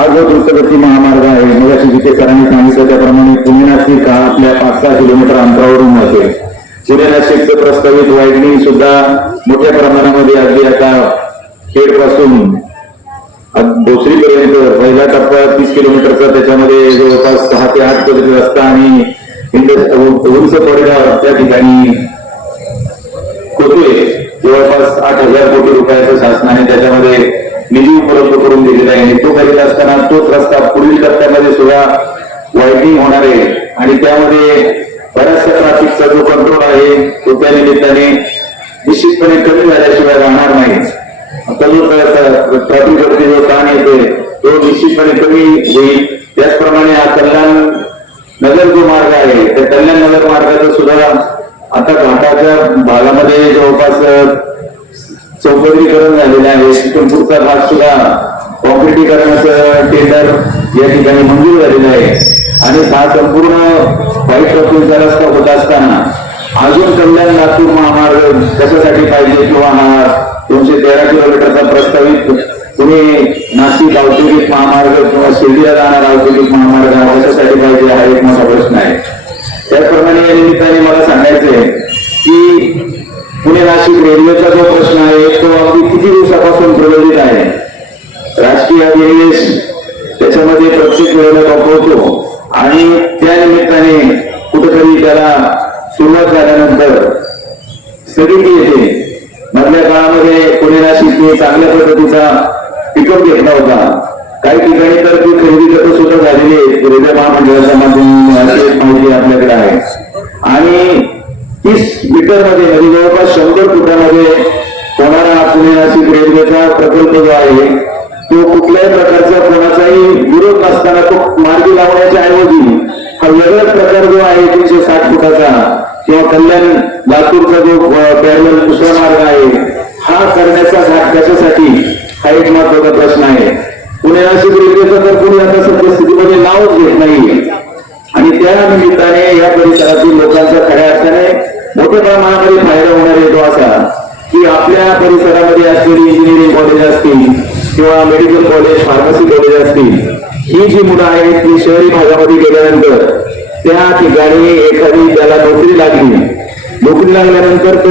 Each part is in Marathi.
हा जो द्रुतगती महामार्ग आहे. मग जिथे सरांनी सांगितलं त्याप्रमाणे पुणे हा आपल्या पाच सहा किलोमीटर अंतरावरून असेल पुण्यानाशिकचं प्रस्तावित वाईडनिंग सुद्धा मोठ्या प्रमाणामध्ये अगदी आता खेडपासून भोसरीपर्यंत. पहिला टप्पा तीस किलोमीटरचा त्याच्यामध्ये जवळपास सहा ते आठ किलोमीटर रस्ता आणि उंच परिणाम त्या ठिकाणी होतोय जवळपास आठ हजार कोटी रुपयाचं शासनाने त्याच्यामध्ये निधी उपलब्ध करून दिलेला आहे. करीत असताना तोच रस्ता पुढील टप्प्यामध्ये सुद्धा वाईटिंग होणार आहे. आणि त्यामध्ये बऱ्याचशा ट्रॅफिकचा जो कंट्रोल आहे तो त्या निमित्ताने निश्चितपणे कमी झाल्याशिवाय राहणार नाही. आता जो ट्रॅफिकवरती जो ताण येतोय तो निश्चितपणे कमी होईल. त्याचप्रमाणे हा कल्याण नगर जो मार्ग आहे त्या कल्याण नगर मार्गाचा सुद्धा आता घाटाच्या भागामध्ये जवळपास चौपदरीकरण झालेलं आहे. तिथून पुढचा भाग सुद्धा कॉन्क्रिटीकरणाचं टेंडर या ठिकाणी मंजूर झालेलं आहे. आणि हा संपूर्ण व्हाईट ट्रॉफिकचा रस्ता होत असताना अजून कल्याण लातूर महामार्ग कशासाठी पाहिजे किंवा हा दोनशे तेरा किलोमीटरचा प्रस्तावित पुणे नाशिक औद्योगिक महामार्ग किंवा शिर्डीला जाणारा औद्योगिक महामार्ग हा कशासाठी पाहिजे हा एक मोठा प्रश्न आहे. त्याचप्रमाणे या निमित्ताने मला सांगायचंय की पुणे नाशिक रेल्वेचा जो राजकीय त्याच्यामध्ये प्रत्येक वेळेला दाखवतो आणि त्या निमित्ताने कुठेतरी त्याला सुरुवात झाल्यानंतर स्थगिती येते. मधल्या काळामध्ये पुणे नाशिकने चांगल्या पद्धतीचा पिकअप घेतला होता. काही ठिकाणी तर ती खरेदी करत सुद्धा झालेली आहे रेल्वे महामंडळाच्या माध्यमातून माहिती आपल्याकडे आहे. आणि तीस मीटरमध्ये म्हणजे जवळपास शंभर फुटामध्ये होणारा पुणे नाशिक रेल्वेचा प्रकल्प जो आहे तो कुठल्याही प्रकारचा कोणाचाही विरोध नसताना तो मार्गी लावण्याच्या ऐवजी हा वेगळा प्रकार जो आहे तीनशे साठ फुटाचा किंवा कल्याण लातूरचा जो पॅरल दुसरा मार्ग आहे हा करण्याचा घाट कशासाठी हा एक महत्त्वाचा प्रश्न आहे. पुणे नाशिक रेल्वेचा तर कोणी आता सद्यस्थितीमध्ये नावच घेत नाही आणि त्या निमित्ताने या परिसरातील लोकांचा खऱ्या अर्थाने मोठ्या प्रमाणामध्ये फायदा होणार येतो असा की आपल्या परिसरामध्ये असलेली इंजिनिअरिंग कॉलेज असतील किंवा मेडिकल कॉलेज फार्मसी कॉलेज असतील ही जी मुलं आहेत ती शहरी भागामध्ये गेल्यानंतर त्या ठिकाणी एखादी त्याला नोकरी लागली. नोकरी लागल्यानंतर तो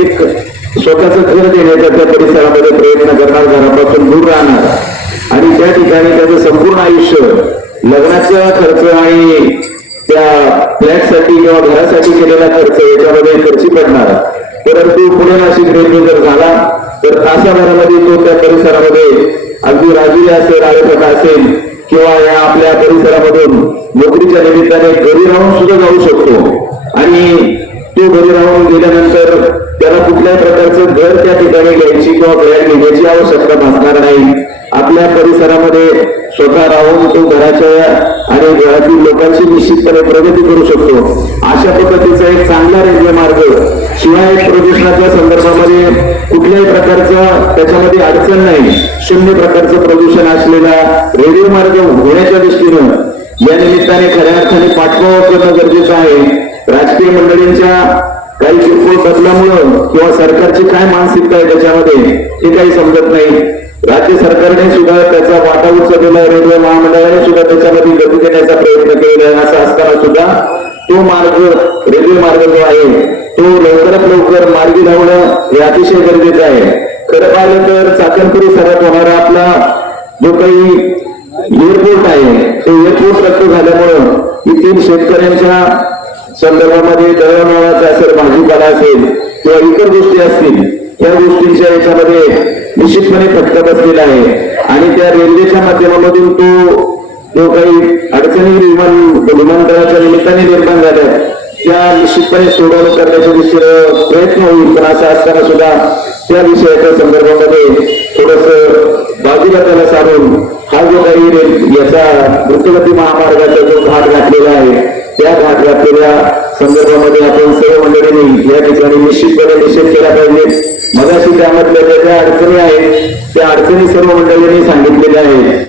एक स्वतःच घर देण्याचा त्या परिसरामध्ये प्रयत्न करणार घरापासून दूर राहणार. आणि त्या ठिकाणी त्याचं संपूर्ण आयुष्य लग्नाचा खर्च आणि त्या फ्लॅटसाठी किंवा घरासाठी केलेला खर्च याच्यामध्ये खर्ची पडणार. परंतु पुणे नाशिक रेल्वे जर झाला तर तासाभरामध्ये तो त्या परिसरामध्ये अगदी राजुरी असेल आळेफाटा असेल किंवा या आपल्या परिसरामधून नोकरीच्या निमित्ताने घरी राहून सुद्धा जाऊ शकतो. आणि तो घरी राहून गेल्यानंतर त्याला कुठल्याही प्रकारचं घर त्या ठिकाणी घ्यायची किंवा घरात घेण्याची आवश्यकता भासणार नाही. आपल्या परिसरामध्ये स्वतः राहून तो घराच्या आणि घरातील लोकांची निश्चितपणे प्रगती करू शकतो. अशा पद्धतीचा एक चांगला रेल्वे मार्ग शिवाय प्रदूषणाच्या संदर्भात कुठल्याही प्रकारचा त्याच्यामध्ये अडचण नाही. शून्य प्रकारचं प्रदूषण असलेला रेडिओ मार्ग होण्याच्या दृष्टीनं या निमित्ताने खऱ्या अर्थाने पाठपुरावा करणं गरजेचं आहे. राजकीय मंडळींच्या काही किरकोळ बदलामुळं किंवा सरकारची काय मानसिकता आहे त्याच्यामध्ये हे काही समजत नाही. राज्य सरकारने सुद्धा त्याचा वाटा उचललेला रेल्वे महामंडळाने सुद्धा त्याच्यामध्ये गती देण्याचा प्रयत्न केलेला आहे. असं असताना सुद्धा तो मार्ग रेल्वे मार्ग जो आहे लवकरात लवकर मार्गी लावणं हे अतिशय गरजेचं आहे. खरं पाहिलं तर चाकण परिसरात होणारा आपला जो काही एअरपोर्ट आहे तो एअरपोर्ट रद्द झाल्यामुळं येथील शेतकऱ्यांच्या संदर्भामध्ये दळणवळणाचा असेल भाजीपाला असेल किंवा इतर गोष्टी असतील या गोष्टींच्या याच्यामध्ये निश्चितपणे फटका बसलेला आहे. आणि त्या रेल्वेच्या माध्यमामधून तो जो काही अडचणी विमान विमानतळाच्या निमित्ताने निर्माण झाल्या त्या निश्चितपणे सोडवणूक करण्याच्या दिशेनं प्रयत्न होईल. पण असं असताना सुद्धा त्या विषयाच्या संदर्भामध्ये थोडस बाजूला त्याला सारून हा जो काही याचा द्रुतगती महामार्गाचा जो घाट घातलेला आहे त्या घाट घातलेल्या संदर्भामध्ये आपण सर्व मंडळींनी या ठिकाणी निश्चितपणे निषेध केला पाहिजे. मगाशी त्यामधल्या ज्या ज्या अडचणी आहेत त्या अडचणी सर्व मंडळींनी सांगितलेल्या आहेत.